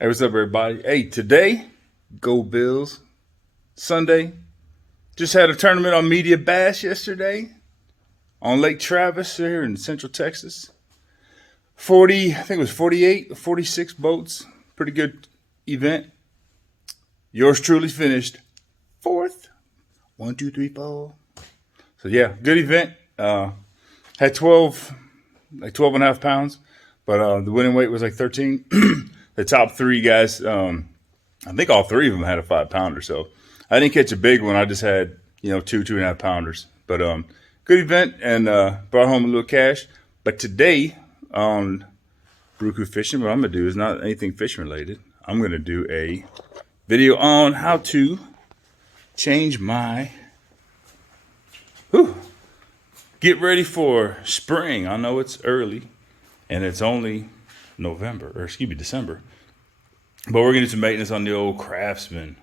Hey, what's up, everybody? Hey, today, go Bills. Sunday, just had a tournament on Media Bass yesterday on Lake Travis here in Central Texas. 40, I think it was 48 or 46 boats. Pretty good event. Yours truly finished fourth. 1, 2, 3, 4. So yeah, good event. Had 12 and a half pounds, but the winning weight was like 13. The top three guys, I think all three of them had a 5-pounder. So I didn't catch a big one. I just had, 2.5 pounders. But good event and brought home a little cash. But today on Buku Fishing, what I'm going to do is not anything fishing related. I'm going to do a video on how to change my, get ready for spring. I know it's early and it's only December. But we're going to do some maintenance on the old Craftsman.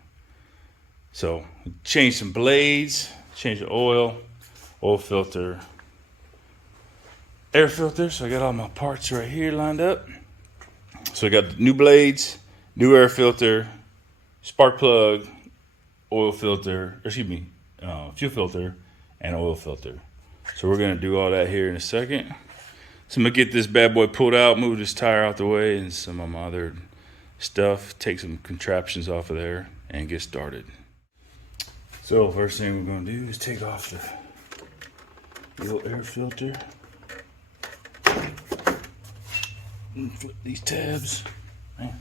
So change some blades, change the oil filter, air filter. So I got all my parts right here lined up. So I got new blades, new air filter, spark plug, fuel filter, and oil filter. So we're going to do all that here in a second. So I'm going to get this bad boy pulled out, move this tire out the way, and some of my other stuff, take some contraptions off of there, and get started. So first thing we're going to do is take off the little air filter. And flip these tabs. Man.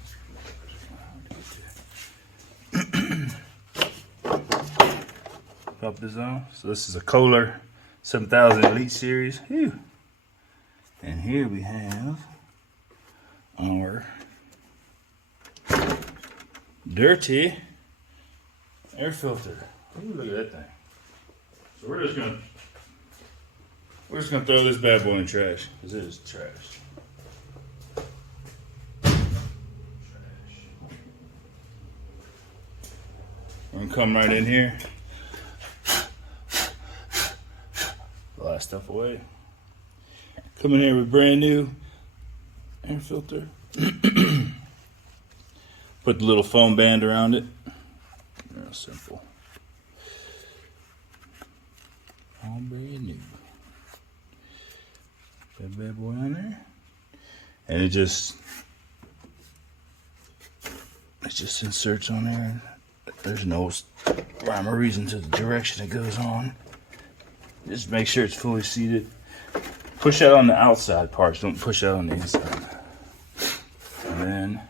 Pop this on. So this is a Kohler 7000 Elite Series. Whew. And here we have our dirty air filter. Ooh, look at that thing. So we're just gonna throw this bad boy in the trash, because it is trash. We're gonna come right in here. A lot of stuff away. Come in here with brand new air filter. Put the little foam band around it. Real simple. All brand new. That bad boy on there. And it just inserts on there. There's no rhyme or reason to the direction it goes on. Just make sure it's fully seated. Push out on the outside parts, don't push out on the inside. And then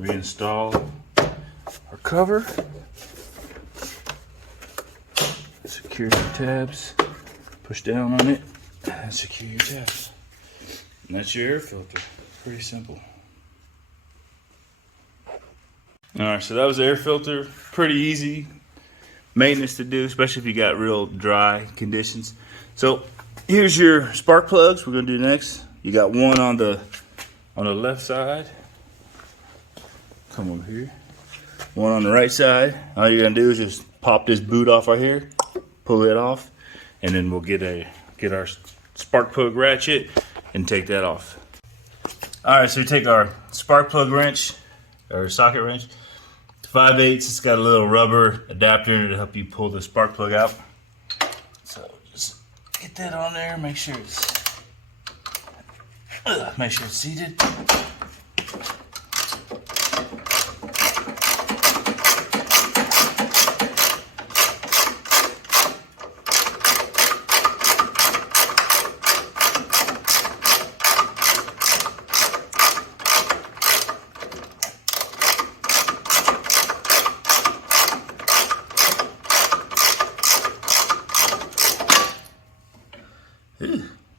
reinstall our cover. Secure your tabs. Push down on it and secure your tabs. And that's your air filter. Pretty simple. Alright, so that was the air filter. Pretty easy maintenance to do, especially if you got real dry conditions. So here's your spark plugs we're going to do next. You got one on the left side. Come over here. One on the right side. All you're going to do is just pop this boot off right here. Pull it off. And then we'll get our spark plug ratchet and take that off. Alright, so we take our spark plug wrench, or socket wrench. 5/8, it's got a little rubber adapter in it to help you pull the spark plug out. So just get that on there, make sure it's seated.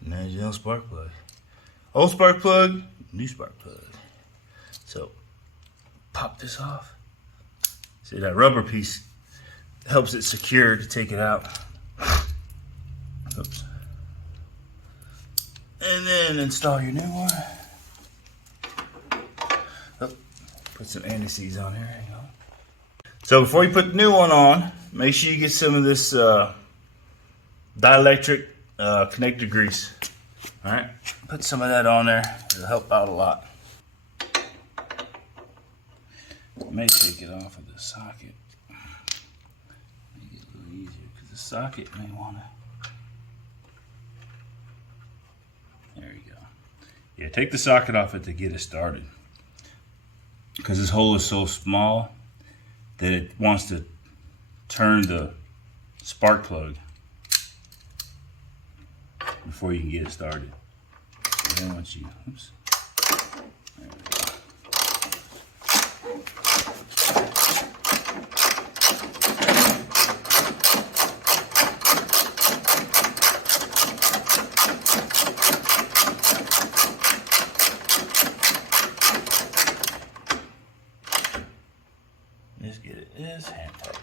Now you know spark plug. Old spark plug, new spark plug. So pop this off. See, that rubber piece helps it secure to take it out. Oops. And then install your new one. Oh, put some anti-seize on here. Hang on. So before you put the new one on, make sure you get some of this dielectric connector grease. All right, put some of that on there. It'll help out a lot. I may take it off of the socket. Make it a little easier because the socket may want to. There you go. Yeah, take the socket off it to get it started. Because this hole is so small that it wants to turn the spark plug before you can get it started. So then once you, oops. There we go. Just get it this hand tight.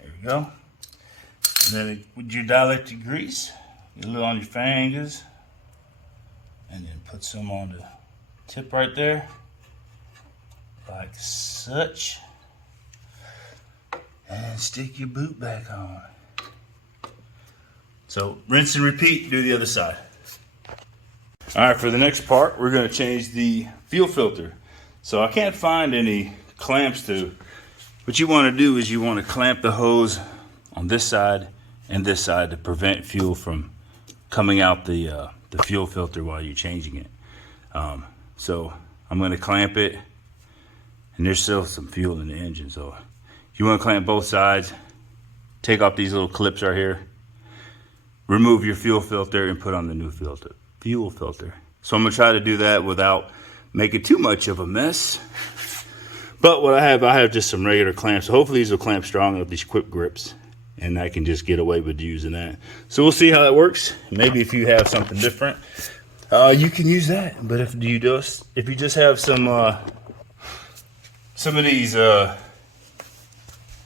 There we go. And then with your dielectric grease, get a little on your fingers, and then put some on the tip right there, like such, and stick your boot back on. So rinse and repeat, do the other side. All right, for the next part, we're gonna change the fuel filter. So I can't find any clamps to. What you wanna do is you wanna clamp the hose on this side and this side to prevent fuel from coming out the fuel filter while you're changing it. So I'm gonna clamp it, and there's still some fuel in the engine. So if you wanna clamp both sides, take off these little clips right here, remove your fuel filter and put on the new fuel filter. So I'm gonna try to do that without making too much of a mess. But what I have just some regular clamps. So hopefully these will clamp strong enough, these quick grips, and I can just get away with using that. So we'll see how that works. Maybe if you have something different, you can use that. But if you just have some of these, these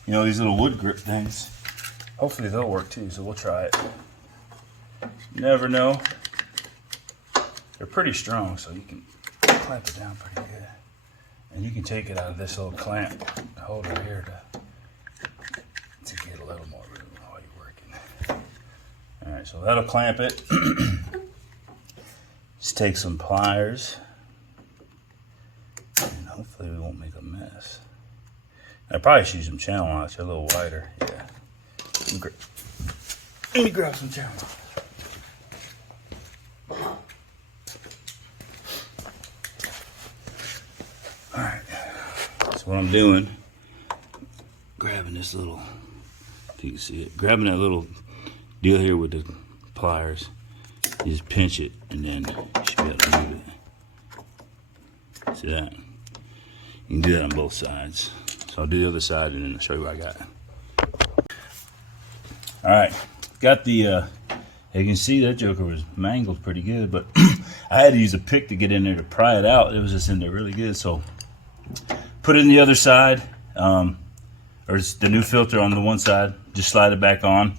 little wood grip things, hopefully they'll work too. So we'll try it. You never know. They're pretty strong, so you can clamp it down pretty good. And you can take it out of this little clamp holder here to get a little more room while you're working. All right, so that'll clamp it. Just take some pliers, and hopefully we won't make a mess. I probably should use some channel locks. They're a little wider. Yeah. Let me grab some channel locks. Alright, so what I'm doing, grabbing this little, if you can see it, grabbing that little deal here with the pliers, you just pinch it and then you should be able to move it. See that? You can do that on both sides. So I'll do the other side and then I'll show you what I got. Alright, got the, you can see that joker was mangled pretty good, but I had to use a pick to get in there to pry it out. It was just in there really good, so put it in the other side, or it's the new filter on the one side, just slide it back on,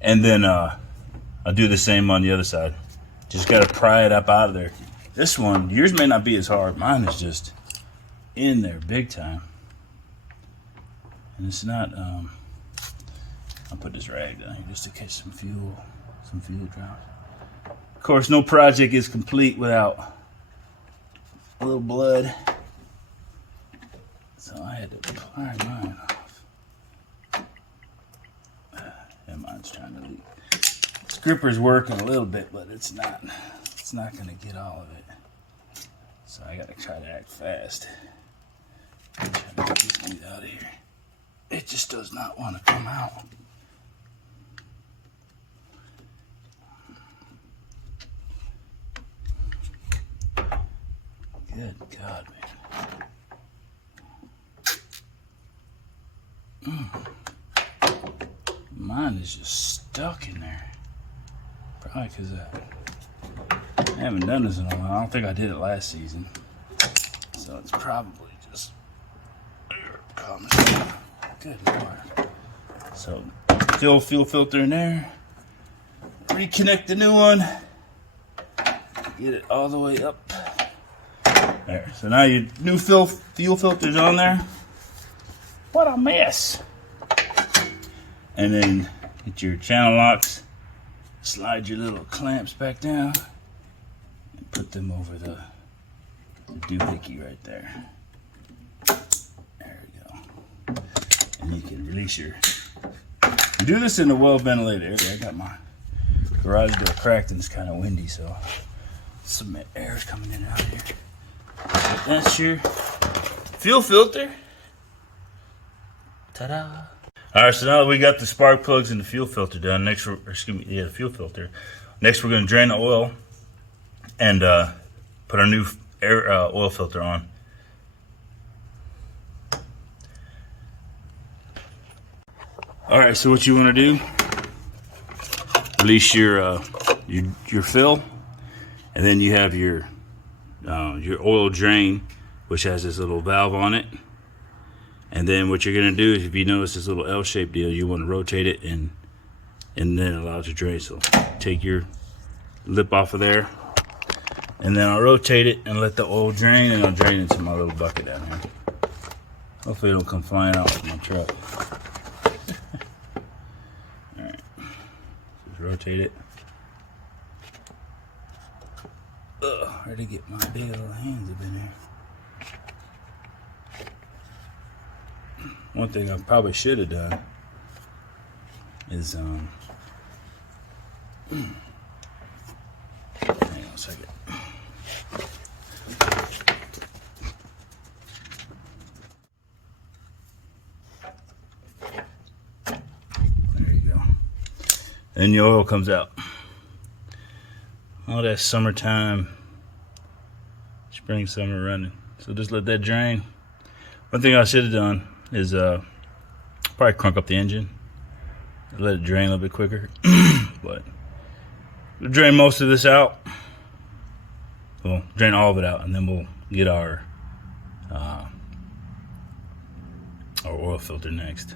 and then I'll do the same on the other side. Just got to pry it up out of there. This one, yours may not be as hard. Mine is just in there big time. And it's not, I'll put this rag down here just to catch some fuel drops. Of course, no project is complete without a little blood. So I had to pry mine off. And mine's trying to leak. This gripper's working a little bit, but it's not gonna get all of it. So I gotta try to act fast. I'm trying to get this thing out of here. It just does not want to come out. Good God, man. Mine is just stuck in there. Probably because I haven't done this in a while. I don't think I did it last season. So it's probably just... Good Lord. So, the old fuel filter in there. Reconnect the new one. Get it all the way up. There. So now your new fuel filter's on there. What a mess. And then get your channel locks. Slide your little clamps back down. And put them over the doohickey right there. release your. You do this in a well-ventilated area. I got my garage door cracked and it's kind of windy, so some air is coming in and out of here. But that's your fuel filter. Ta-da! All right, so now that we got the spark plugs and the fuel filter done, next, the fuel filter. Next, we're going to drain the oil and put our new oil filter on. All right, so what you want to do? Release your fill, and then you have your oil drain, which has this little valve on it. And then what you're gonna do is, if you notice this little L-shaped deal, you want to rotate it and then allow it to drain. So take your lip off of there, and then I'll rotate it and let the oil drain, and I'll drain into my little bucket down here. Hopefully it don't come flying out like my truck. All right, just rotate it. Ugh, where'd I get my big little hands up in there? One thing I probably should have done is hang on a second. There you go. Then your oil comes out. All that summertime, spring, summer running. So just let that drain. One thing I should have done is probably crunk up the engine, let it drain a little bit quicker. But we'll drain most of this out. We'll drain all of it out, and then we'll get our oil filter next.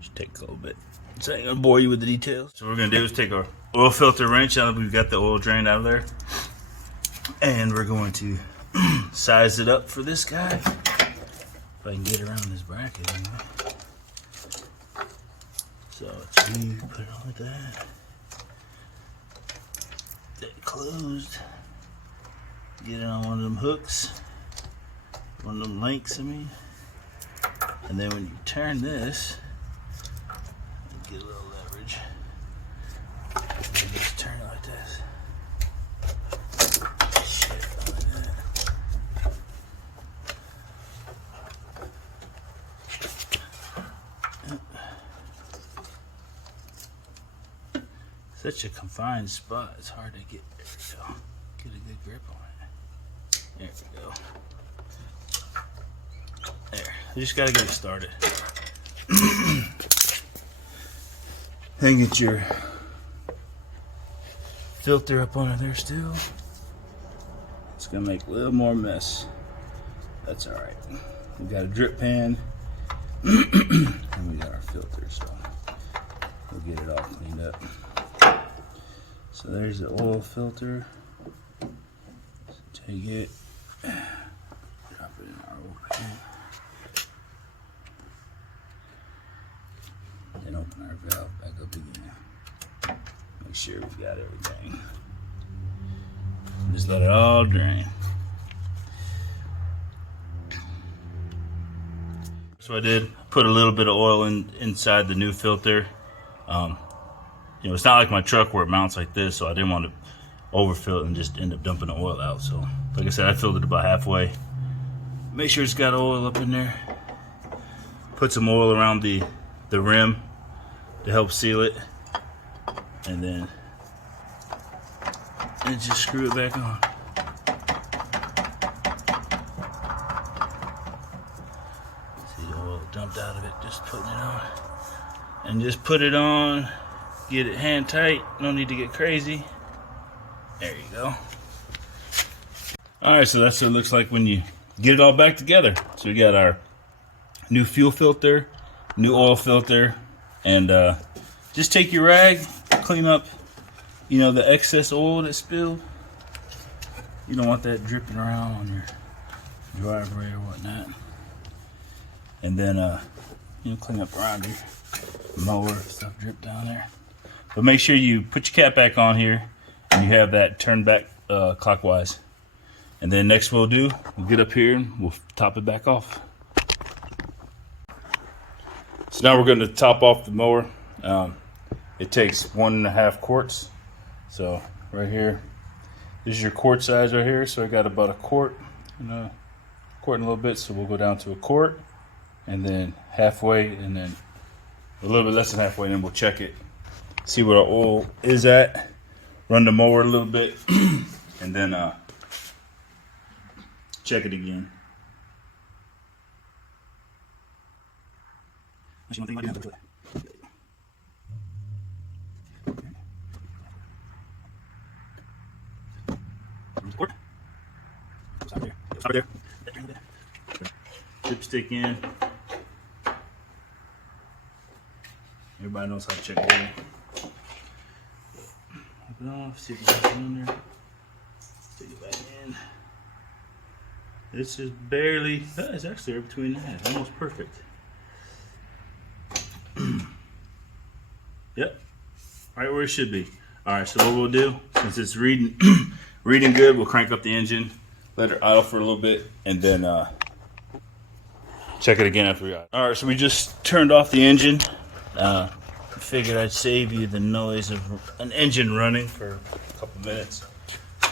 Just take a little bit. So I ain't gonna bore you with the details. So what we're gonna do is take our oil filter wrench out. We've got the oil drained out of there, and we're going to size it up for this guy. If I can get around this bracket anyway. So it's you put it on like that. Get it closed. Get it on one of them hooks. One of them links, I mean. And then when you turn this, get a little leverage. And just turn it like this. Such a confined spot, it's hard to get. There we go. Get a good grip on it. There we go. There. You just gotta get it started. Then get your filter up under there still. It's gonna make a little more mess. That's alright. We got a drip pan and we got our filter, so we'll get it all cleaned up. So there's the oil filter. So take it, drop it in our oil pan, then open our valve back up again. Make sure we got everything. Just let it all drain. So I did put a little bit of oil inside the new filter. You know, it's not like my truck where it mounts like this, so I didn't want to overfill it and just end up dumping the oil out. So, like I said, I filled it about halfway. Make sure it's got oil up in there. Put some oil around the rim to help seal it, and then just screw it back on. See the oil dumped out of it, just putting it on. And just put it on. Get it hand tight, no need to get crazy. There you go. Alright, so that's what it looks like when you get it all back together. So we got our new fuel filter, new oil filter, and just take your rag, clean up, you know, the excess oil that spilled. You don't want that dripping around on your driveway or whatnot. And then you know, clean up around your mower, stuff drip down there. But make sure you put your cap back on here and you have that turned back clockwise. And then next we'll get up here and we'll top it back off. So now we're going to top off the mower. It takes 1.5 quarts. So right here, this is your quart size right here. So I got about a quart and a little bit. So we'll go down to a quart, and then halfway, and then a little bit less than halfway, and then we'll check it, see where our oil is at, run the mower a little bit, and then check it again. Actually, one thing I do have to Stop there. Dipstick in. Everybody knows how to check oil. Wipe it off, see if there's anything in there. Stick it back in. This is barely, it's actually right between that, almost perfect. Yep, right where it should be. All right, so what we'll do, since it's reading reading good, we'll crank up the engine, let it idle for a little bit, and then check it again after we idle. All right, so we just turned off the engine. Figured I'd save you the noise of an engine running for a couple minutes.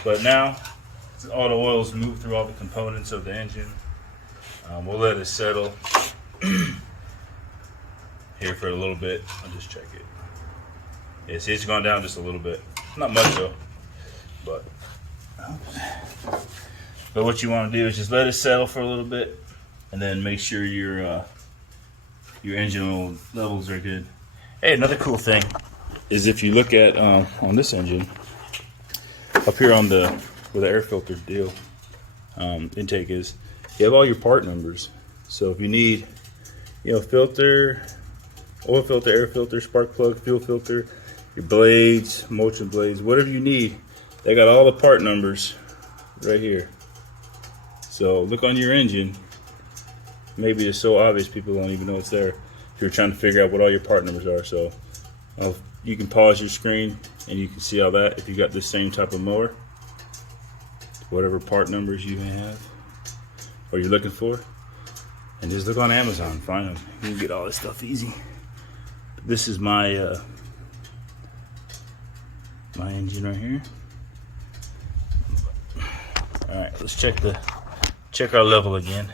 But now, all the oil's moved through all the components of the engine. We'll let it settle here for a little bit. I'll just check it. Yeah, see, it's gone down just a little bit. Not much though, but what you want to do is just let it settle for a little bit, and then make sure your engine oil levels are good. Hey, another cool thing is if you look at on this engine up here on the where the air filter deal intake is, you have all your part numbers. So if you need, filter, oil filter, air filter, spark plug, fuel filter, your blades, motion blades, whatever you need, they got all the part numbers right here. So look on your engine. Maybe it's so obvious people don't even know it's there if you're trying to figure out what all your part numbers are. So you can pause your screen and you can see all that if you got this same type of mower, whatever part numbers you may have or you're looking for. And just look on Amazon, find them. You can get all this stuff easy. This is my my engine right here. All right, let's check our level again.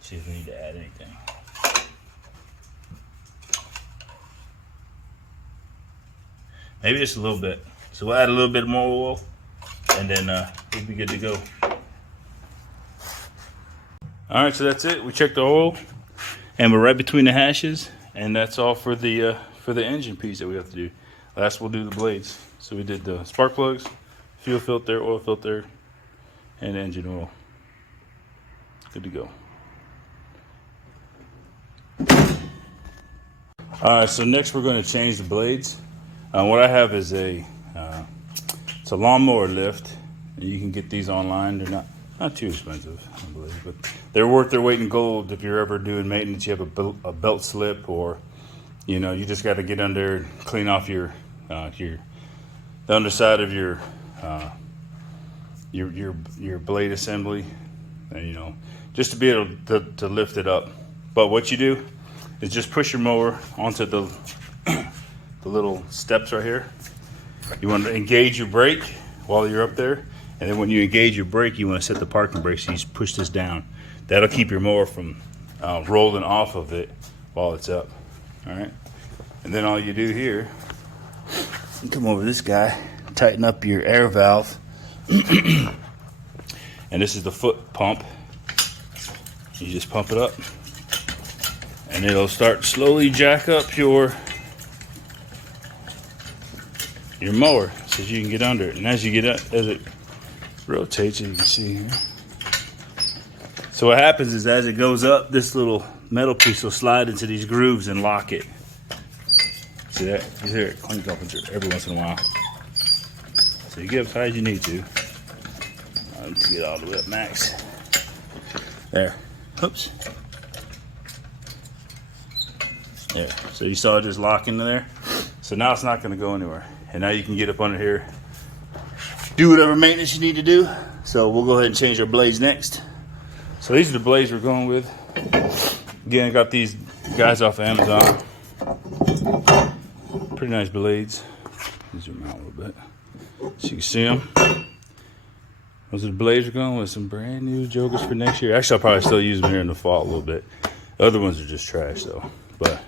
See if we need to add anything. Maybe just a little bit. So we'll add a little bit more oil, and then we'll be good to go. All right, so that's it. We checked the oil, and we're right between the hashes, and that's all for the engine piece that we have to do. Last, we'll do the blades. So we did the spark plugs, fuel filter, oil filter, and engine oil. Good to go. All right, so next we're going to change the blades. What I have is it's a lawnmower lift, and you can get these online. They're not too expensive, I believe, but they're worth their weight in gold if you're ever doing maintenance. You have a belt slip, or you just got to get under and clean off the underside of your blade assembly, and just to be able to lift it up. But what you do is just push your mower onto the little steps right here. You want to engage your brake while you're up there, and then when you engage your brake, you want to set the parking brake, so you just push this down. That'll keep your mower from rolling off of it while it's up. All right, and then all you do here, you come over this guy, tighten up your air valve, and this is the foot pump. You just pump it up, and it'll start slowly jack up your mower so you can get under it. And as it rotates, you can see here. So what happens is as it goes up, this little metal piece will slide into these grooves and lock it. See that? You hear it clink up every once in a while. So you get up as high as you need to. To get all the way up max. There. Oops. There. So you saw it just lock into there. So now it's not going to go anywhere. And now you can get up under here, do whatever maintenance you need to do. So we'll go ahead and change our blades next. So these are the blades we're going with. Again, I got these guys off of Amazon. Pretty nice blades. Zoom out a little bit so you can see them. Those are the blades we're going with. Some brand new jokers for next year. Actually, I'll probably still use them here in the fall a little bit. The other ones are just trash though. But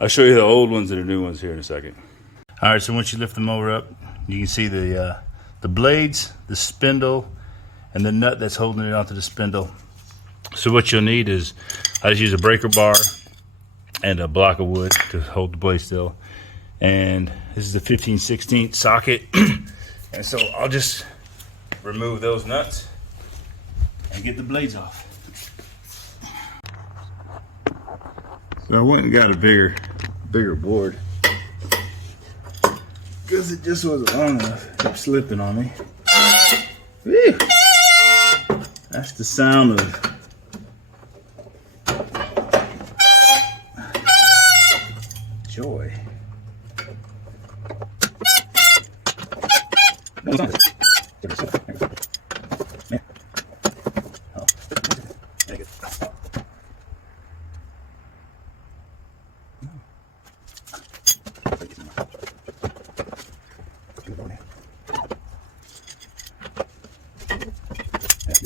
I'll show you the old ones and the new ones here in a second. All right, so once you lift the mower up, you can see the blades, the spindle, and the nut that's holding it onto the spindle. So what you'll need is, I just use a breaker bar and a block of wood to hold the blade still. And this is the 15/16 socket. And so I'll just remove those nuts and get the blades off. So I went and got a bigger board because it just wasn't long enough. It kept slipping on me. Whew. That's the sound of joy. No, it's not. Yeah. Oh.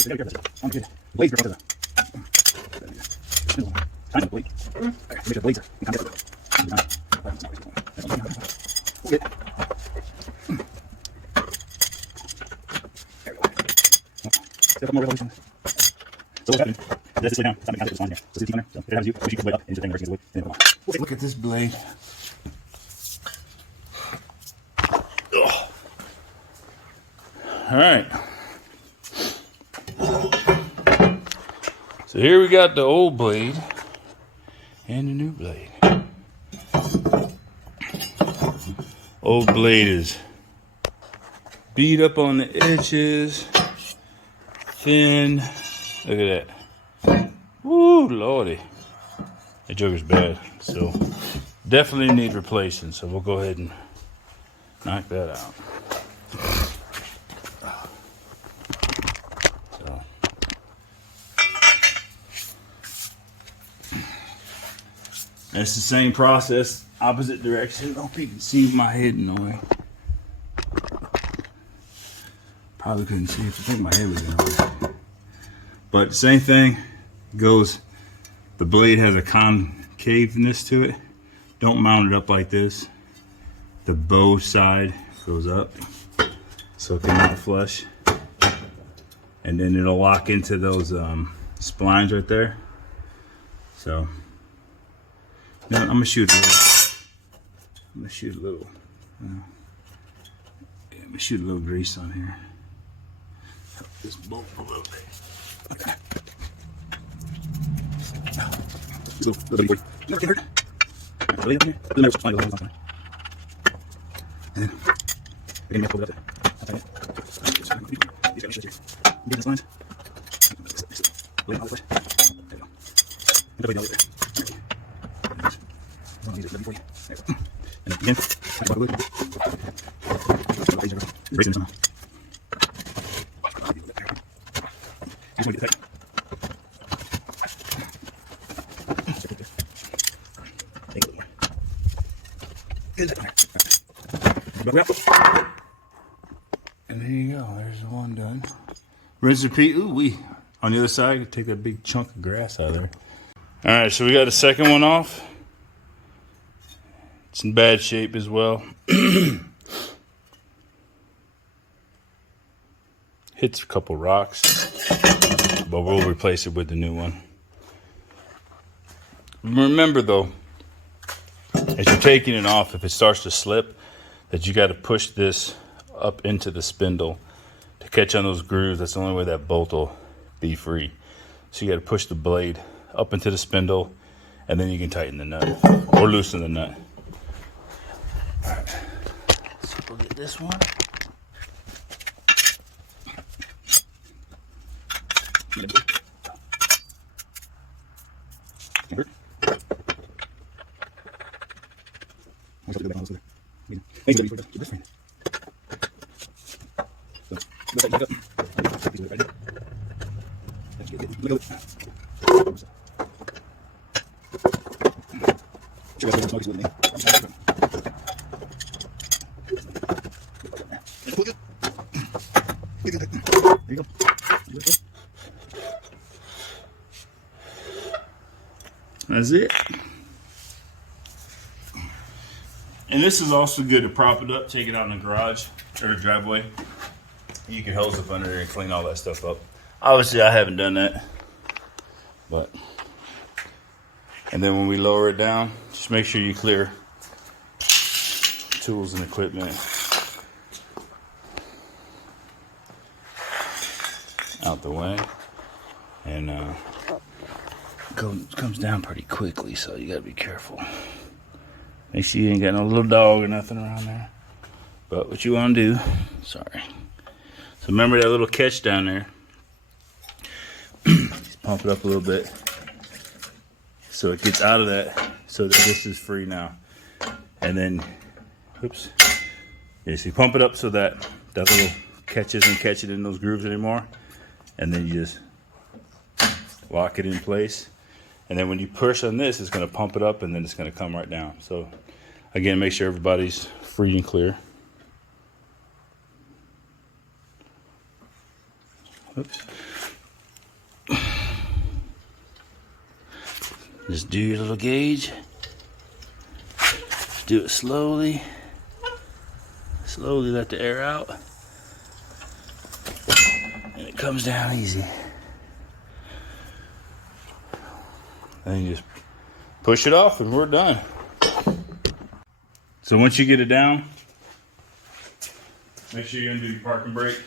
Very good. Blades are the tiny blade. Make sure the blades are in contact. Okay. So what's happening? This lay down. It's not making contact with this line here. So it's a T on there. So if it has you, push your blade up and just thing versus the wood. And then come on. We'll take a look at this blade. Ugh. All right. So here we got the old blade and the new blade. Old blade is beat up on the edges, thin. Look at that. Woo, lordy. That joker's bad. So definitely need replacing. So we'll go ahead and knock that out. So. And it's the same process, opposite direction. I hope you can see my head in the way. Probably couldn't see it. I think my head was in the way. But same thing goes, the blade has a concaveness to it. Don't mount it up like this. The bow side goes up so it can mount flush. And then it'll lock into those splines right there. So, now I'm gonna shoot a little. I'm gonna shoot a little grease on here. Help this bolt a little bit. Okay. Little bit. Never get hurt. Lay up here. Doesn't matter which spline goes on. And then we're gonna pull it up there. These guys here. Get the lines. Lay it on the foot. There you go. And double it there. I want to use it for you. There we go. And then again, back of the wood. Racing somehow. Just want to get tight. Take a little more. Get it there. And there you go. There's one done. Rinse and repeat. Ooh, on the other side, take that big chunk of grass out of there. All right, so we got the second one off. It's in bad shape as well. Hits a couple rocks, but we'll replace it with the new one. Remember though, as you're taking it off, if it starts to slip, that you got to push this up into the spindle to catch on those grooves. That's the only way that bolt will be free. So you got to push the blade up into the spindle, and then you can tighten the nut or loosen the nut. All right, so we'll get this one. with me. There you go. That's it. And this is also good to prop it up, take it out in the garage or the driveway. You can hose up under there and clean all that stuff up. Obviously, I haven't done that, but. And then when we lower it down, just make sure you clear tools and equipment out the way. And comes down pretty quickly, so you gotta be careful. Make sure you ain't got no little dog or nothing around there. But what you wanna do, sorry. So remember that little catch down there. Just pump it up a little bit so it gets out of that, so that this is free now. And then, oops. Yeah, so you pump it up so that that little catch isn't catching in those grooves anymore. And then you just lock it in place. And then when you push on this, it's gonna pump it up and then it's gonna come right down. So again, make sure everybody's free and clear. Oops. Just do your little gauge. Do it slowly. Slowly let the air out. And it comes down easy. And you just push it off and we're done. So once you get it down, make sure you're gonna do your parking brake.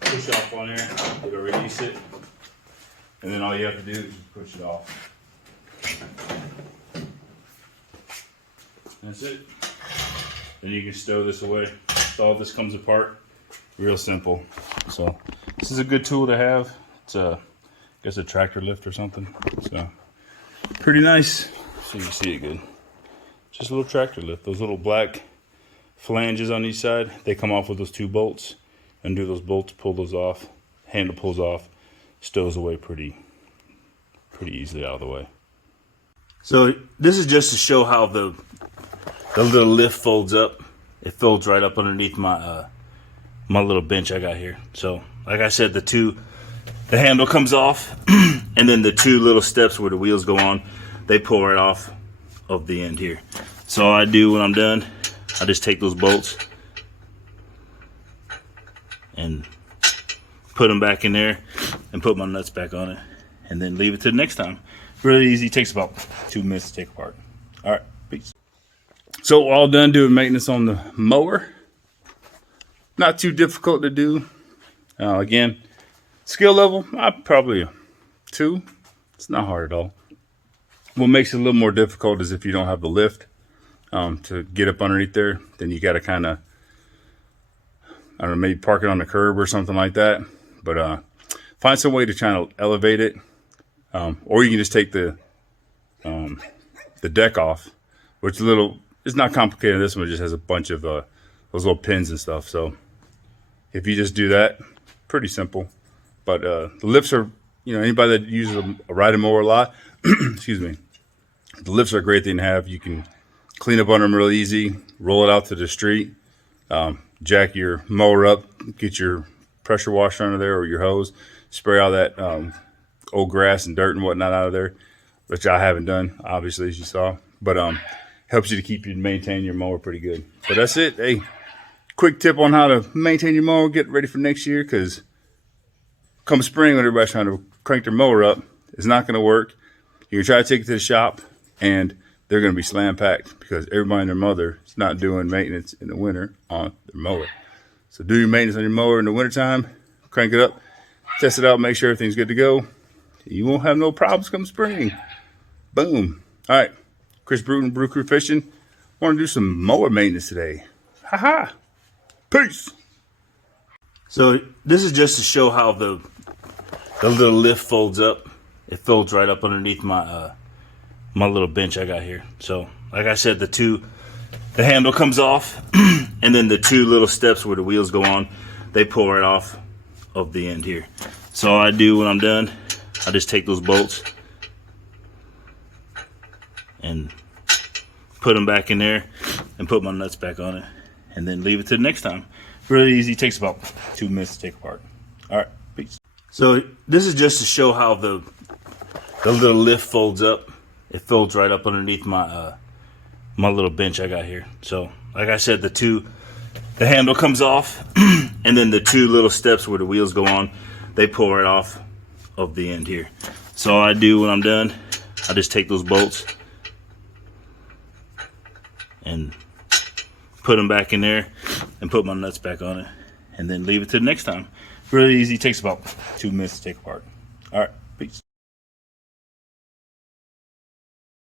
Push off on there, it'll release it. And then all you have to do is just push it off. That's it. Then you can stow this away. So all this comes apart, real simple. So this is a good tool to have. It's I guess a tractor lift or something. So pretty nice. So you can see it good. Just a little tractor lift. Those little black flanges on each side, they come off with those 2 bolts. Undo those bolts, pull those off. Handle pulls off, stows away pretty easily out of the way. So this is just to show how the little lift folds up. It folds right up underneath my my little bench I got here. So like I said, the handle comes off and then the 2 little steps where the wheels go on, they pull right off of the end here. So all I do when I'm done, I just take those bolts and put them back in there and put my nuts back on it and then leave it to the next time. Really easy, takes about 2 minutes to take apart. All right, peace. So all done doing maintenance on the mower. Not too difficult to do. Again, skill level, probably a 2. It's not hard at all. What makes it a little more difficult is if you don't have the lift to get up underneath there, then you got to kind of, I don't know, maybe park it on the curb or something like that. But find some way to try to elevate it. Or you can just take the deck off, which it's not complicated. This one just has a bunch of those little pins and stuff. So if you just do that, pretty simple. But the lifts are, anybody that uses a riding mower a lot, excuse me, the lifts are a great thing to have. You can clean up on them real easy, roll it out to the street, jack your mower up, get your pressure washer under there or your hose, spray all that old grass and dirt and whatnot out of there, which I haven't done, obviously, as you saw. But helps you to keep you maintain your mower pretty good. But that's it. Hey, quick tip on how to maintain your mower, get ready for next year, because come spring when everybody's trying to crank their mower up, it's not going to work. You can try to take it to the shop, and they're going to be slam packed because everybody and their mother is not doing maintenance in the winter on their mower. So do your maintenance on your mower in the wintertime, crank it up, test it out, make sure everything's good to go. You won't have no problems come spring. Boom. All right, Chris Bruton, Brew Crew Fishing. Want to do some mower maintenance today. Ha. Peace. So this is just to show how the little lift folds up. It folds right up underneath my my little bench I got here. So like I said, the handle comes off and then the 2 little steps where the wheels go on, they pull right off of the end here. So all I do when I'm done, I just take those bolts and put them back in there and put my nuts back on it, and then leave it to the next time. Really easy. Takes about 2 minutes to take apart. All right, peace. So this is just to show how the little lift folds up. It folds right up underneath my my little bench I got here. So like I said, the handle comes off, and then the 2 little steps where the wheels go on, they pull right off of the end here. So all I do when I'm done, I just take those bolts and put them back in there and put my nuts back on it, and then leave it to the next time. Really easy. Takes about 2 minutes to take apart. All right, peace.